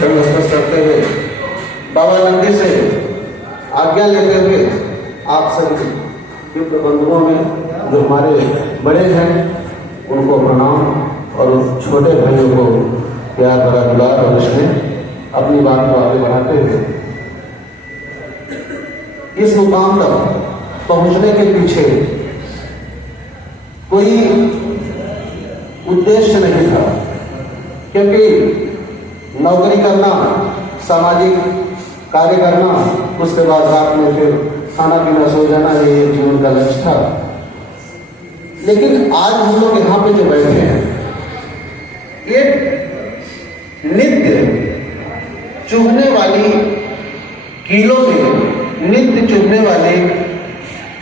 नमस्कार करते हुए बाबा नंदी से आज्ञा लेते हुए आप सभी के प्रबंधकों में जो हमारे बड़े हैं उनको प्रणाम और उस छोटे भाइयों को प्यार भरा दुलार और इसमें अपनी बात को आगे बढ़ाते हुए इस मुकाम तक पहुंचने के पीछे कोई उद्देश्य नहीं था, क्योंकि नौकरी करना, सामाजिक कार्य करना, उसके बाद रात में फिर खाना पीना सो जाना, ये जीवन का लक्ष्य था। लेकिन आज हम लोग यहाँ पे जो बैठे हैं, ये नित्य चुभने वाली कीलों में नित्य चुभने वाले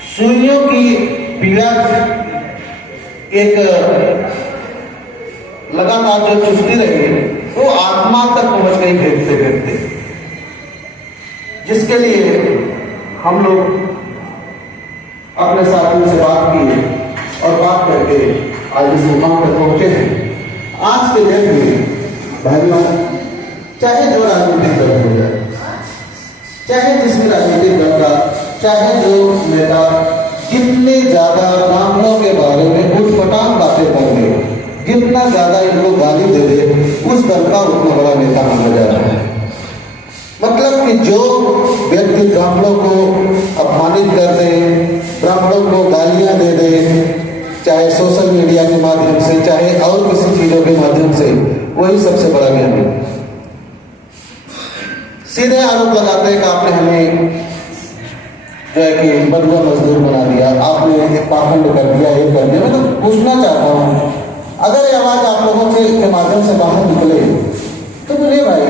सुइयों की पीड़ा एक लगातार जो चुभती रही वो आत्मा तक पहुंच गई फेंकते फेंकते, जिसके लिए हम लोग अपने साथियों से बात की और बात करके आज इस मुकाम तक पहुंचे हैं। आज के दिन में भाइयों, चाहे जो राजनीतिक दल हो जाए, चाहे जिसमें राजनीतिक दल का, चाहे जो नेता जितने ज्यादा ब्राह्मणों के बारे में उठपटांग बातें करेंगे, जितना ज्यादा इनको गाली दे दे, उस दल का उतना बड़ा नेता माना जा रहा है। मतलब कि जो व्यक्ति ब्राह्मणों को अपमानित कर दे, ब्राह्मणों को गालियां दे दे, चाहे सोशल मीडिया के माध्यम से, चाहे और किसी चीजों के माध्यम से, वही सबसे बड़ा ज्ञानी। सीधे आरोप लगाते हैं कि आपने हमें जो है कि बदुआ मजदूर बना दिया, आपने पाखंड कर दिया, ये कर दिया। मैं तो पूछना चाहता हूँ, अगर ये आवाज आप लोगों के माध्यम से बाहर निकले तो बोलिए भाई,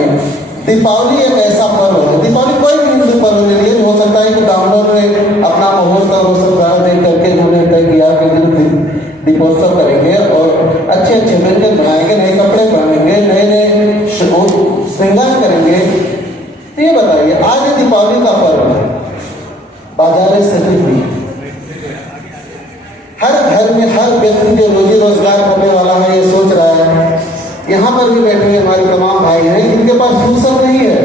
दीपावली एक ऐसा पर्व है, दीपावली कोई भी हिंदू पर्व नहीं है। हो सकता है कि ब्राह्मणों ने अपना मुहूर्त और वस्त्र दे करके उन्होंने तय किया कि दीपोत्सव करेंगे और अच्छे अच्छे व्यंजन बनाएंगे, नए कपड़े पहनेंगे, नए नए श्रृंगार करेंगे। ये बताइए, आज ये दीपावली का पर्व है, बाजारें सजी हुई, हर घर में हर व्यक्ति जो रोजी रोजगार होने वाला है ये सोच रहा है। यहाँ पर भी बैठे हुए हमारे तमाम भाई हैं, इनके पास फुर्सत नहीं है।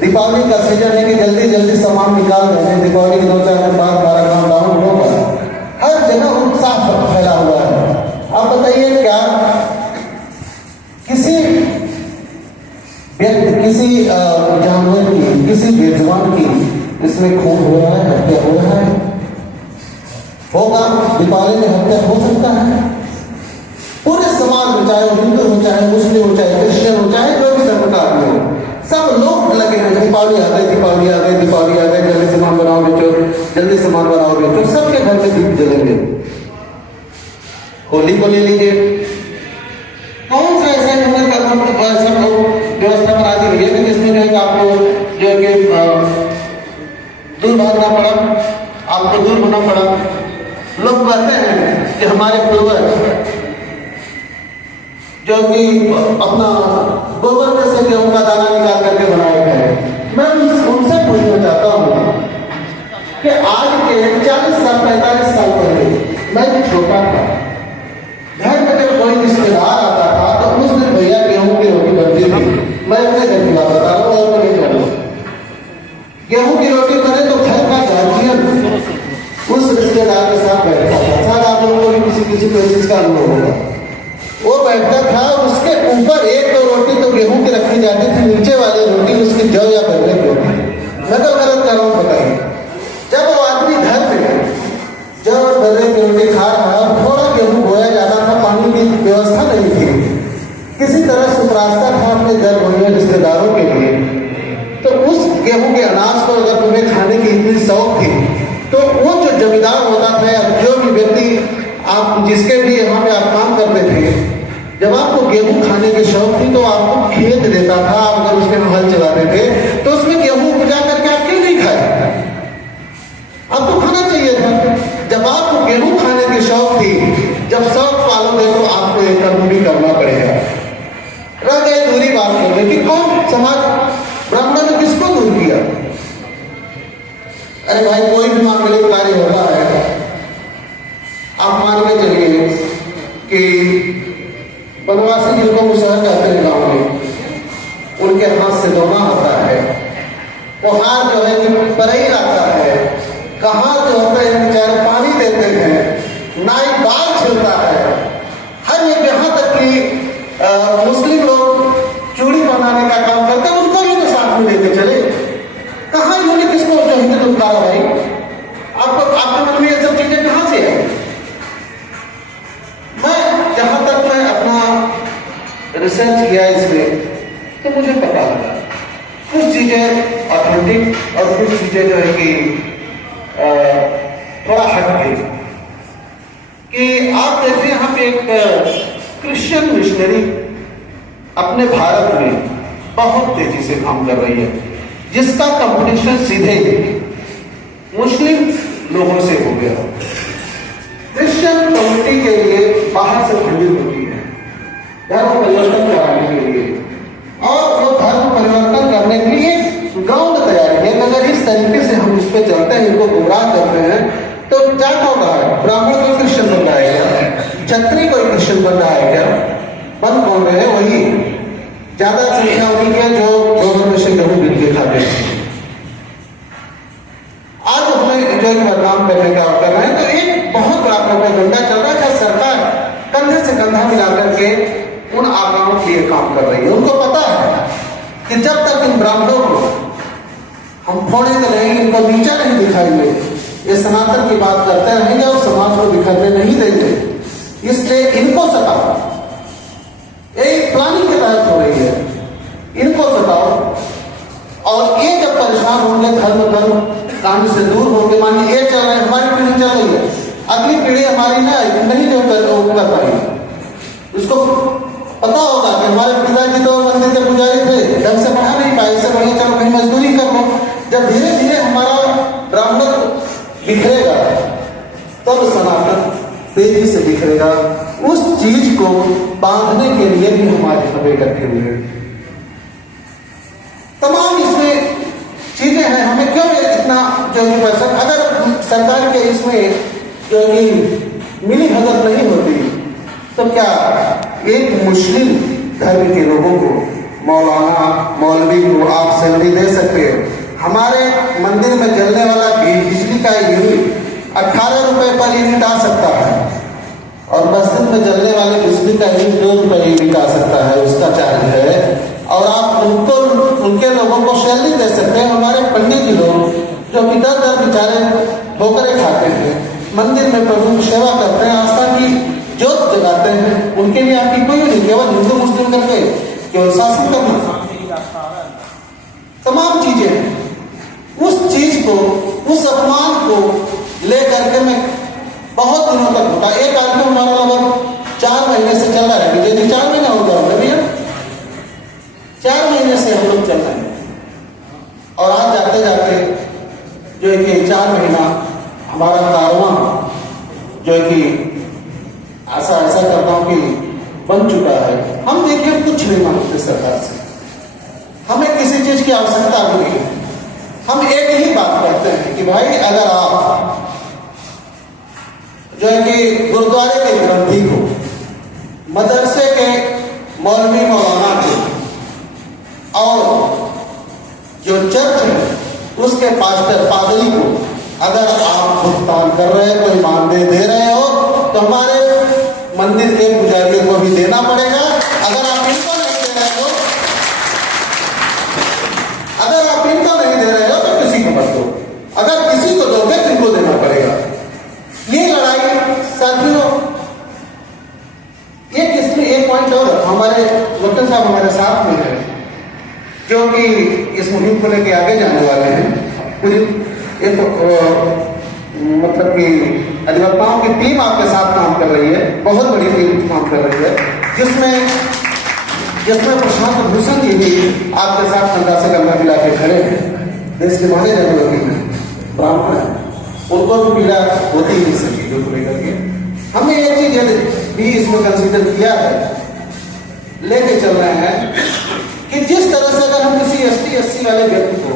दीपावली का सीजन है कि जल्दी जल्दी सामान निकाल रहे हैं, दीपावली के 2-4 दिन बाद हमारा काम डाउन होगा। हर जगह उत्साह फैला हुआ है। आप बताइए, क्या किसी व्यक्ति, किसी जानवर की, किसी बेजुबान की इसमें खून हो रहा है, हत्या हो रहा है? होगा। दीपावली में हत्या हो सकता है। पूरे समाज में, चाहे वो हिंदू हो, चाहे मुस्लिम हो, चाहे क्रिश्चियन हो, चाहे जो भी धर्म का आदमी हो, सब लोग लगे हैं दीपावली आ गई, दीपावली आ गई, दीपावली आ गई, जल्दी सामान बनाओ बेचो, जल्दी सामान बनाओ बेचो। सबके घर में दीप जलेंगे। होली को ले लीजिए, कौन सा ऐसा व्यवस्था बना दी भैया कि जिसमें जो है आपको जो है कि दूर भागना पड़ा, आपको दूर होना पड़ा। लोग कहते हैं कि हमारे पूर्वज जो कि अपना गोबर में से गेहूं का दाना निकाल करके बनाए गए। मैं उनसे पूछना चाहता हूं कि आज के 40 साल 45 साल पहले मैं भी छोटा था, घर में जब कोई रिश्तेदार आता था तो उस दिन भैया गेहूं की रोटी बनती थी। मैं अपने घर की बात बता रहा हूँ और नहीं जानूँ, गेहूं की रोटी बने तो घर का गार्जियन उस रिश्तेदार के साथ बैठता था। शायद आप लोगों को भी किसी चीज का अनुभव होगा। वो बैठता था, उसके ऊपर 1-2 रोटी तो गेहूं की रखी जाती थी, नीचे वाली रोटी उसकी जौ या बदले की होती। मैं तो गलत कर रहा हूँ, बताइए। जब वो आदमी घर में जौ और बदले की रोटी खा रहा, थोड़ा गेहूं बोया जाता था, पानी की व्यवस्था नहीं थी, किसी तरह सुपरास्ता था अपने घर बोने रिश्तेदारों के लिए। तो उस गेहूं के अनाज को अगर तुम्हें खाने की इतनी शौक थी तो वो जो जमींदार होता था या जो भी व्यक्ति आप जिसके भी यहाँ पे आप काम करते थे, जब आपको गेहूं खाने की शौक थी तो आपको खेत देता था। आप अगर उसके हल चलाते थे तो उसमें गेहूं उपजा करके आप क्यों नहीं खाए? आपको खाना चाहिए था। जब आपको गेहूं खाने की शौक थी, जब शौक पालोगे तो आपको एक कर्म भी करना पड़ेगा। रह गई दूरी बात करने की, कौन समाज ब्राह्मणों ने किसको दूर किया? अरे भाई, कोई भी मांगलिक कार्य होता है, आप मान के चलिए कि वनवासी जिनको मुसहर कहते हैं गाँव में, उनके जहाँ सिदोना होता है, वहाँ जो है कि परई आता है, कहाँ जो होते हैं बेचारे पानी देते हैं, नाई बाल छिलता है। हर एक यहाँ तक कि मुस्लिम लोग चूड़ी बनाने का काम करते हैं, उनको भी तो साथ में लेते चले। कहाँ यूनिक किसको जो हिंदू दुकारा भाई, आपको आपके मन में ये सब चीजें कहाँ से है? मैं जहां तक मैं अपना रिसर्च किया इसमें, तो मुझे पता लगा कुछ चीजें ऑथेंटिक और कुछ चीजें जो है कि थोड़ा हट गई। कि आप देखिए यहाँ पे एक क्रिश्चियन मिशनरी अपने भारत में बहुत तेजी से काम कर रही है, जिसका कंपटीशन सीधे मुस्लिम लोगों से हो गया। क्रिश्चियन कम्युनिटी के लिए बाहर से फंडिंग होती है धर्म परिवर्तन कराने के लिए, और वो धर्म परिवर्तन करने के लिए ग्राउंड तैयारी है। अगर इस तरीके से हम इस पे चलते हैं, इनको गुमराह करते हैं, तो क्या होगा? ब्राह्मण कोई क्रिश्चियन बन रहा है क्या? क्षत्रिय कोई क्रिश्चियन बन रहा है क्या? बन कौन रहे हैं? वही ज्यादा संख्या उन्हीं के जो गोबर में से गेहूं बिक के खाते हैं। आज हमें जो बदनाम करने का कर रहे हैं, तो एक बहुत बड़ा प्रोपेगेंडा चल रहा है। सरकार कंधे से कंधा मिलाकर के उन आकाओं के लिए काम कर रही है। उनको पता है कि जब तक इन ब्राह्मणों को हम फोड़ेंगे नहीं, इनको नीचा नहीं दिखाएंगे, ये सनातन की बात करते रहेंगे और समाज को बिखरने नहीं देंगे। इसलिए इनको सताओ, एक प्लानिंग के तहत हो रही है, इनको सताओ। और ये जब परेशान होंगे, धर्म काम से दूर होंगे, मानिए ये चल रहे हैं, हमारी पीढ़ी चल रही है, अगली पीढ़ी हमारी ना नहीं जो कर पाएगी। उसको पता होगा कि हमारे पिताजी तो मंदिर के पुजारी थे, ढंग से पढ़ा नहीं पाए, इससे बढ़िया चलो कहीं मजदूरी कर लो। जब धीरे धीरे हमारा ब्राह्मण बिखरेगा, तब सनातन तेजी से बिखरेगा। उस चीज को बांधने के लिए भी हमारे सब इकट्ठे हुए। तमाम इसमें चीजें हैं। हमें क्यों इतना जो अगर सरकार के इसमें जो मिली भगत नहीं होती, तो क्या एक मुस्लिम धर्म के लोगों को, मौलाना मौलवी को आप सैलरी दे सकते हो? हमारे मंदिर में जलने वाला बिजली का यूनिट 18 रुपए पर यूनिट आ सकता है, और मस्जिद में जलने वाले बिजली का यूनिट 2 रुपए यूनिट आ सकता है, उसका चार्ज है। और आप उनको उनके लोगों को सैलरी दे सकते हैं। हमारे पंडित जी लोग जो कि दर दर बेचारे ठोकरें खाते हैं, मंदिर में प्रभु की सेवा करते हैं, आस्था की जोत जगाते हैं, उनके लिए आपकी कोई नहीं, केवल हिंदू मुस्लिम करके केवल शासन करना, तमाम चीजें हैं। उस चीज को, उस अपमान को लेकर के मैं बहुत दिनों तक होता। एक आदमी हमारा लगभग 4 महीने से चल रहा है, विजय 4 महीना हो गया भैया, 4 महीने से हम लोग चल रहे हैं। और आज जाते जाते जो है कि 4 महीना हमारा कारवां जो है कि ऐसा करता हूं कि बन चुका है। हम देखिए कुछ नहीं मांगते सरकार से, हमें किसी चीज की आवश्यकता भी नहीं है। हम एक ही बात करते हैं कि भाई अगर आप जो है कि गुरुद्वारे के ग्रंथी को, मदरसे के मौलवी मौलाना को, और जो चर्च है उसके पास्टर पादरी को अगर आप भुगतान कर रहे हैं, कोई मानदेय दे रहे हो, तो हमारे मंदिर के पुजारियों को भी देना पड़ेगा। अगर आप इनको नहीं दे रहे हो, तो किसी को मत दो। अगर किसी को दोगे तो इनको देना पड़ेगा। ये लड़ाई साथियों, एक पॉइंट और हमारे डॉक्टर साहब हमारे साथ में है, जो कि इस मुहिम को लेकर आगे जाने वाले हैं। पूरी एक मतलब कि अधिवक्ताओं की टीम आपके साथ काम कर रही है, बहुत बड़ी टीम काम कर रही है, जिसमें प्रशांत भूषण जी भी आपके साथ कंधा से कंधा मिला के खड़े हैं। देश के माने जाने वाले ब्राह्मण है, उनको भी पीड़ा होती है इस चीजों को लेकर के। हमने एक चीज भी इसमें कंसिडर किया है, लेके चल रहे हैं कि जिस तरह से अगर हम किसी ST/SC वाले व्यक्ति को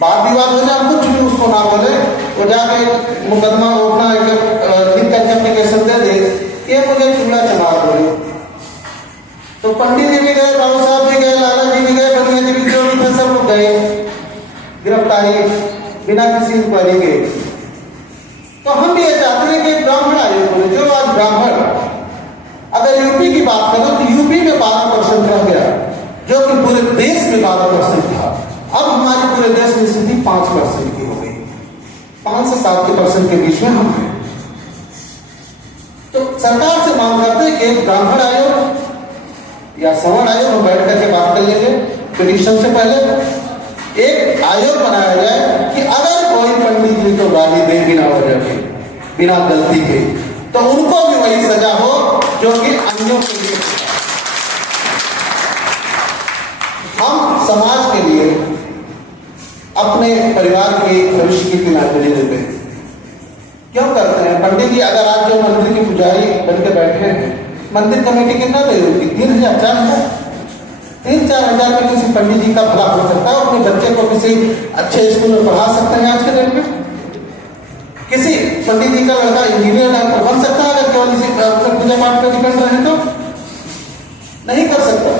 बात विवाद हो जाए, कुछ भी उसको ना बोले, वो जाके मुकदमा उठना लिख करके एप्लीकेशन दे दे, ये मुझे चूल्हा चमार बोले, तो पंडित जी भी गए, बाबू साहब भी गए, लाला जी भी गए, बनिया जी बिना किसी इंक्वायरी के। तो हम भी ये चाहते हैं कि ब्राह्मण आयोग में जो आज ब्राह्मण, अगर यूपी की बात करें तो यूपी में 12% रह गया, जो कि पूरे देश में 12% था। अब हमारे पूरे देश में स्थिति 5% की हो गई, 5 से 7% के बीच में हम हैं। तो सरकार से मांग करते हैं कि ब्राह्मण आयोग या सवर्ण आयोग हम बैठ करके बात कर लेंगे। पिटीशन से पहले एक आयोग बनाया जाए कि अगर कोई पंडित जी को गाली दे बिना वजह के, बिना गलती के, तो उनको भी वही सजा हो जो कि अन्यों के लिए। हम समाज के लिए, अपने परिवार के भविष्य की लाइब्रेरी देते हैं। क्यों करते हैं? पंडित जी अगर आज जो मंदिर के पुजारी बनकर बैठे हैं, मंदिर कमेटी कितना दे होगी? 3,000, 4,000, 3-4 हजार में किसी पंडित जी का भला हो सकता है। अपने बच्चे को किसी अच्छे स्कूल में पढ़ा सकते हैं। आज के डेट में किसी पंडित जी का लड़का इंजीनियर डॉक्टर बन सकता है अगर केवल इसी पूजा पाठ पर डिपेंड रहे तो? नहीं कर सकता।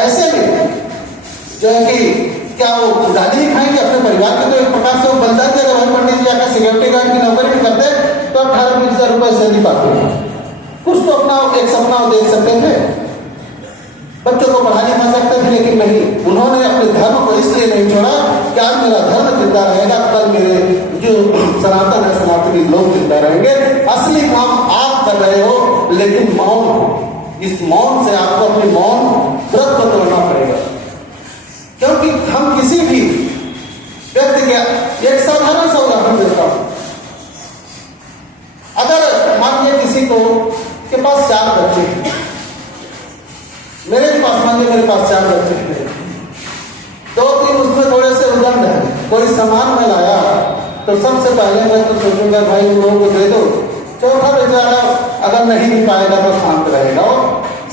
ऐसे में जो है कि क्या वो गाली नहीं खाएंगे अपने परिवार के? तो एक प्रकार से वो बंदा कि अगर वही पंडित जी आकर सिक्योरिटी गार्ड की नौकरी भी करते तो 18-20 हजार रुपए सैलरी पाते हैं। कुछ तो अपना एक सपना देख सकते थे, बच्चों को पढ़ा लिखा सकते थे, लेकिन नहीं, उन्होंने अपने धर्म को इसलिए नहीं छोड़ा कि आज मेरा धर्म जिंदा रहेगा, कल मेरे जो सनातन है, सनातनी लोग जिंदा रहेंगे। असली काम आप कर रहे हो, लेकिन मौन, इस मौन से आपको अपने मौन व्रत को तोड़ना पड़ेगा। क्योंकि हम किसी भी व्यक्ति के, एक साधारण सा उदाहरण देता हूं। अगर मानिए किसी को के पास 4 बच्चे हैं, मेरे पास मानिए मेरे पास 4 बच्चे हैं, 2-3 उसमें थोड़े से उदंड है, कोई सामान में लाया तो सबसे पहले मैं तो सोचूंगा भाई उन लोगों को दे दो। चौथा बेचारा अगर नहीं भी पाएगा तो शांत रहेगा, और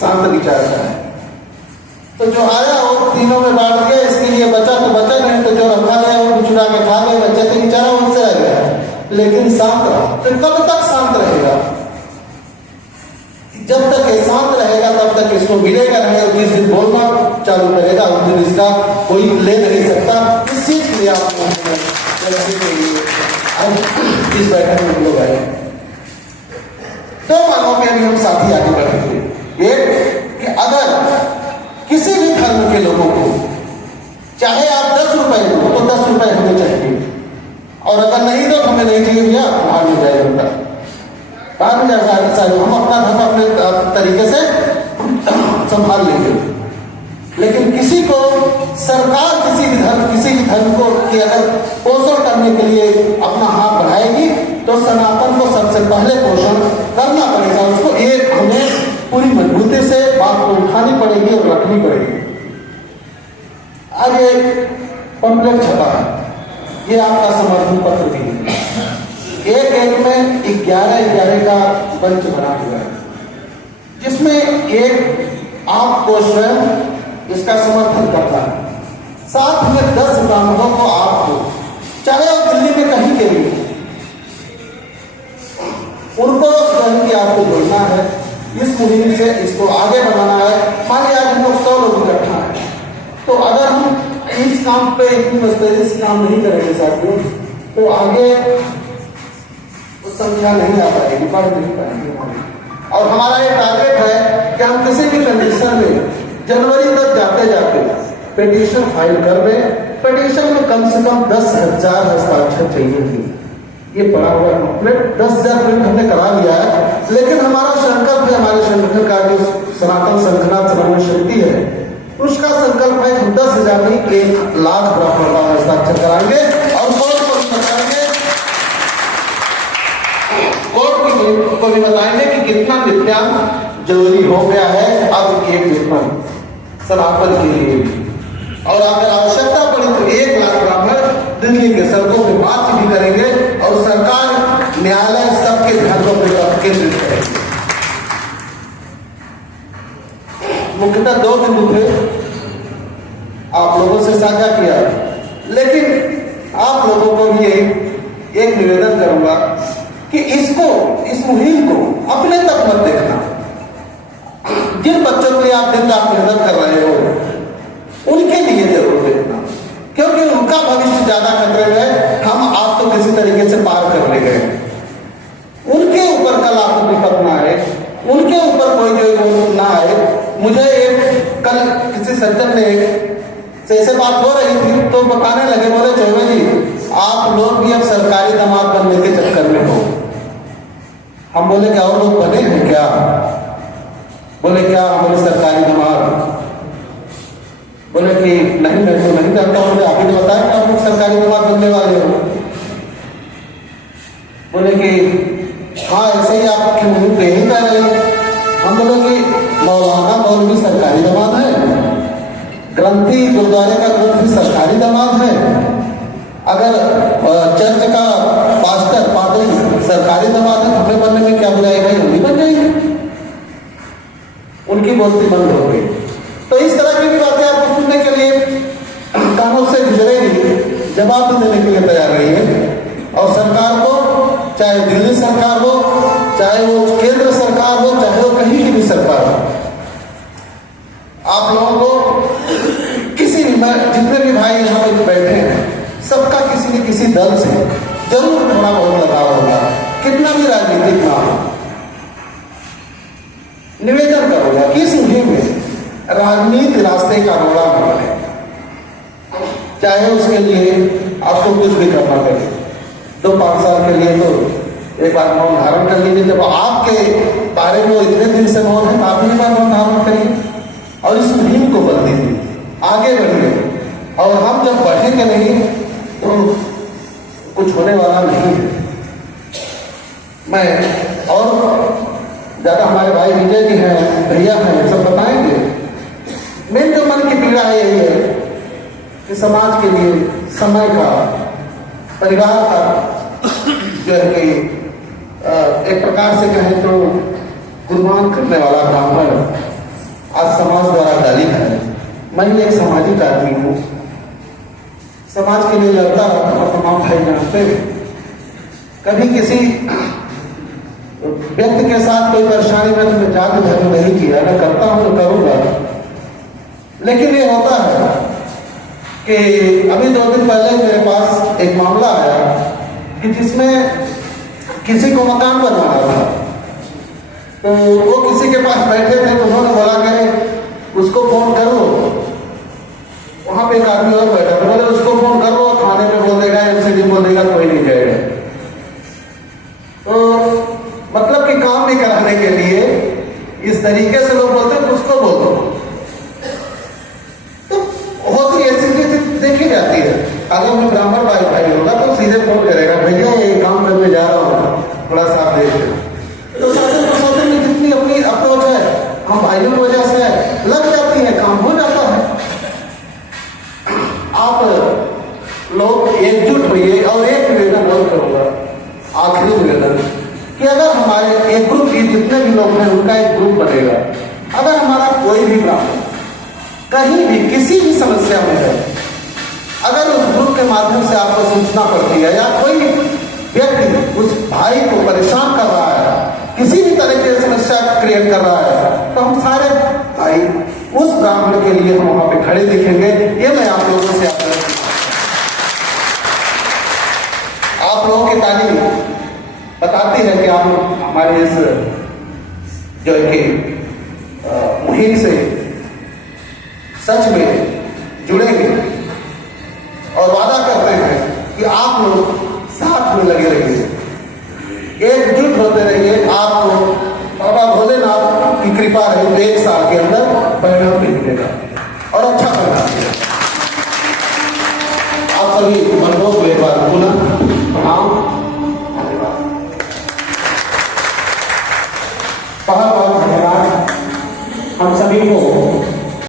शांत विचार का है। तो जो आया वो तीनों में बांट के, इसके लिए बचा तो बचा, नहीं तो जो रखा गया वो चुरा के खा गए बच्चे, तो बेचारा उनसे रह गया, लेकिन शांत रहा। फिर कब तक शांत रहेगा? जब तक ये शांत रहेगा तब तक इसको मिलेगा नहीं, और जिस दिन बोलना चालू करेगा उस दिन इसका कोई ले नहीं सकता। इस चीज के लिए आप इस बैठक में हम लोग आए। 2 मांगों के भी हम साथी आगे बढ़ेंगे। एक कि अगर किसी भी धर्म के लोगों को, चाहे आप 10 रुपए दो तो 10 रुपए हमें चाहिए, और अगर नहीं दो हमें नहीं चाहिए भैया, बाहर में जाए उनका, बाहर में जाए, हम अपना धर्म अपने तरीके से संभाल लेंगे। लेकिन किसी को सरकार किसी भी धर्म को कि अगर पोषण करने के लिए अपना हाथ बढ़ाएगी तो सनातन को सबसे पहले पोषण करना पड़ेगा। उसको एक हमें पूरी मजबूती से बात को उठानी पड़ेगी और रखनी पड़ेगी। आज एक पंपलेट छपा है, ये आपका समर्थन पत्र भी है। एक में 11 का बंच बना हुआ है, जिसमें एक आपको स्वयं इसका समर्थन करता है, साथ में 10 ब्राह्मणों को आपको, चाहे वो दिल्ली में कहीं के भी, उनको स्वयं की आपको जोड़ना है, इस मुहिम से इसको आगे बढ़ाना है। मानिए आज हम लोग 100 लोग इकट्ठा है, तो अगर हम इस काम पे इतनी मजबूती से काम नहीं करेंगे साथियों, तो आगे उस संख्या नहीं आ पाएगी, बढ़ नहीं पाएंगे। और हमारा ये टारगेट है कि हम किसी भी कंडीशन में जनवरी तक जाते जाते पिटीशन फाइल कर दें। पिटीशन में कम से कम 10,000 हस्ताक्षर चाहिए थे। ये पड़ा हुआ कंप्लीट 10,000 प्रिंट हमने करा लिया है, लेकिन हमारा संकल्प है, हमारे संगठन का जो सनातन संघनाथ समन्वय समिति है, उसका संकल्प है हम 10,000 नहीं 1 लाख ब्राह्मण का हस्ताक्षर कराएंगे और कोर्ट को भी बताएंगे, कोर्ट को भी बताएंगे कि कितना नित्यान जरूरी हो गया है अब एक विपन सनातन के लिए। और अगर आवश्यकता पड़ी तो 1 लाख ब्राह्मण दिल्ली के सड़कों पे बात भी करेंगे और सरकार न्यायालय सबके ध्यानों पर केंद्रित करेगी। मुख्यतः 2 बिंदु थे आप लोगों से साझा किया, लेकिन आप लोगों को भी एक निवेदन करूंगा कि इस मुहिम को अपने तक मत देखना। जिन बच्चों के लिए आप दिन रात मेहनत कर रहे हो उनके लिए जरूर देखना, क्योंकि उनका ज्यादा खतरे में, हम आप तो किसी तरीके से पार कर ले गए। उनके ऊपर कल आपको विपद ना आए, उनके ऊपर कोई जो ना आए। मुझे एक कल किसी सज्जन ने से ऐसे बात हो रही थी तो बताने लगे, बोले चौबे जी आप लोग भी अब सरकारी दामाद बनने के चक्कर में हो। हम बोले क्या और लोग बने हैं क्या? बोले क्या? बोले सरकारी दामाद। बोले कि नहीं मैं तो नहीं जानता हूँ, आप ही तो बताया कि आप लोग सरकारी दामाद बनने वाले हो। बोले कि हाँ ऐसे ही आपके मुंह पे ही कह रहे हैं। हम बोले कि मौलाना मौलवी सरकारी दामाद है, ग्रंथी गुरुद्वारे का ग्रंथी सरकारी दामाद है, अगर चर्च का पास्टर पादरी सरकारी दामाद है, हमें बनने में क्या बुराई भाई, हम भी बन जाएंगे। उनकी बोलती बंद हो गई। तो इस तरह की भी बातें आपको सुनने के लिए कानों से गुजरेगी, जवाब भी देने के लिए तैयार रही है। और सरकार को, चाहे दिल्ली सरकार हो, चाहे वो केंद्र सरकार हो, चाहे वो कहीं की भी सरकार हो, आप लोगों को किसी भी, जितने भी भाई यहाँ पे बैठे हैं, सबका किसी न किसी दल से जरूर थोड़ा बहुत लगाव होगा, कितना भी राजनीतिक ना हो। निवेदन करूंगा कि इस मुहिम में राजनीति रास्ते का रोड़ा न बने, चाहे उसके लिए आपको कुछ भी करना पड़े। 2-5 साल के लिए तो एक बार मौन धारण कर लीजिए, जब आपके बारे में इतने दिन से मौन है, आप ही बार मौन धारण करिए और इस मुहिम को बल दीजिए, आगे बढ़िए। और हम जब बढ़ेंगे नहीं तो कुछ होने वाला नहीं है। मैं और ज्यादा हमारे भाई विजय जी हैं, भैया हैं, सब बताएंगे। मेरी जो मन की पीड़ा है यही है कि समाज के लिए समय का, परिवार का जो है कि एक प्रकार से कहें तो कुर्बान करने वाला ब्राह्मण आज समाज द्वारा गाली है। मैं एक सामाजिक आदमी हूँ, समाज के लिए लड़ता रहता हूँ। तमाम भाई जानते कभी किसी व्यक्ति के साथ कोई परेशानी में तो जाति धर्म नहीं किया, अगर करता हूं तो करूंगा। लेकिन ये होता है कि अभी 2 दिन पहले मेरे पास एक मामला आया कि जिसमें किसी को मकान बनवाना था, तो वो किसी के पास बैठे थे तो उन्होंने बोला करे उसको फोन करो। वहां पे एक आदमी और बैठा, बोले उसको फोन करो, थाने पे बोल देगा, एमसीडी बोल देगा, कोई नहीं जाएगा। तो मतलब कि काम भी कराने के लिए इस तरीके से लोग बोलते हैं, उसको बोलो। तो होती ऐसी चीज देखी जाती है। अगर मैं ब्राह्मण भाई होगा तो सीधे फोन करेगा, भैया ये काम करने जा रहा हूँ, थोड़ा साथ दे। तो शासन प्रशासन की जितनी अपनी अप्रोच है, हम भाइयों की वजह से लग जाती है, काम हो जाता है। आप लोग एकजुट होइए। और एक निवेदन और करूंगा, आखिरी निवेदन, कि अगर हमारे एक ग्रुप की जितने भी लोग हैं उनका एक ग्रुप बनेगा, अगर हमारा कोई भी ब्राह्मण कहीं भी किसी भी समस्या में है, अगर उस ग्रुप के माध्यम से आपको सूचना पड़ती है या कोई व्यक्ति उस भाई को परेशान कर रहा है, किसी भी तरह की समस्या क्रिएट कर रहा है, तो हम सारे भाई उस ब्राह्मण के लिए हम वहां पे खड़े दिखेंगे। ये मैं आप लोगों से आप लोगों की तालीम बताती है कि आप हमारे इस जो है कि मुहिम से सच में जुड़ेंगे और वादा करते हैं कि आप लोग साथ में लगे रहिए, एकजुट होते रहिए। आपको बाबा भोलेनाथ की कृपा रही तो 1 साल के अंदर